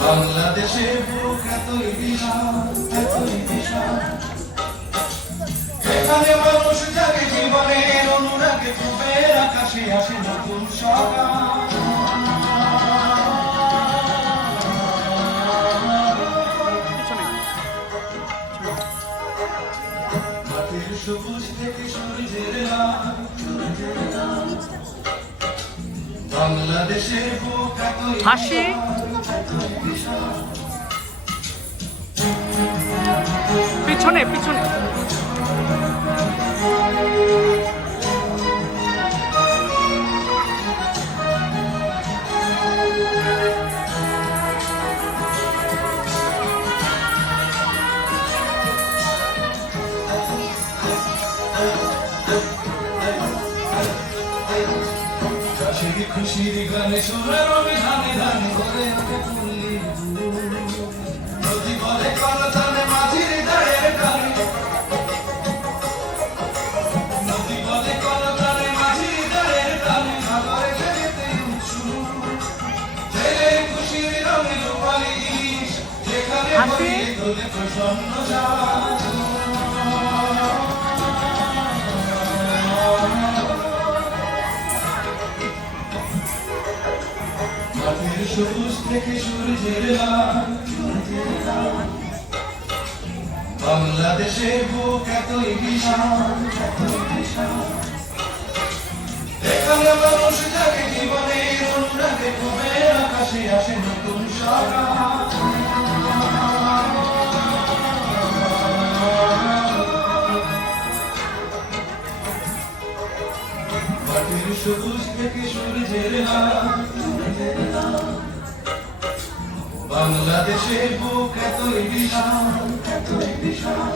বাংলাদেশে বুক এতই বিশাল, এতই বিশাল, এখানে মানুষ জাগে জীবনের অনুরাগে, পূবের আকাশে আসে নতুন সকাল। মাটির সবুজ থেকে সূর্যের লাল, বাংলাদেশের বুক এতই হাসি পিছনে পিছনে খুশির গানে সোনার ধানে ধানে করে নদী বলে করতানে মাঝির দাঁড়ের কানে, নদী বলে করতানে মাঝির দাঁড়ের কানে, সাগরে খেলেতে উৎসু ছেলের খুশির রঙে রূপালি জিনিস, যেখানে ভরিয়ে তোলে প্রসন্ন চাঁদ। মাটির সবুজ থেকে সূর্যের লাল, বাংলাদেশের বুক এতই বিশাল, এতই বিশাল, এখানে মানুষ জাগে জীবনের অনুরাগে, পূবের আকাশে আসে নতুন সকাল। মাটির সবুজ থেকে সূর্যের লাল, বাংলাদেশের বুক এতই বিশাল, এতই বিশাল,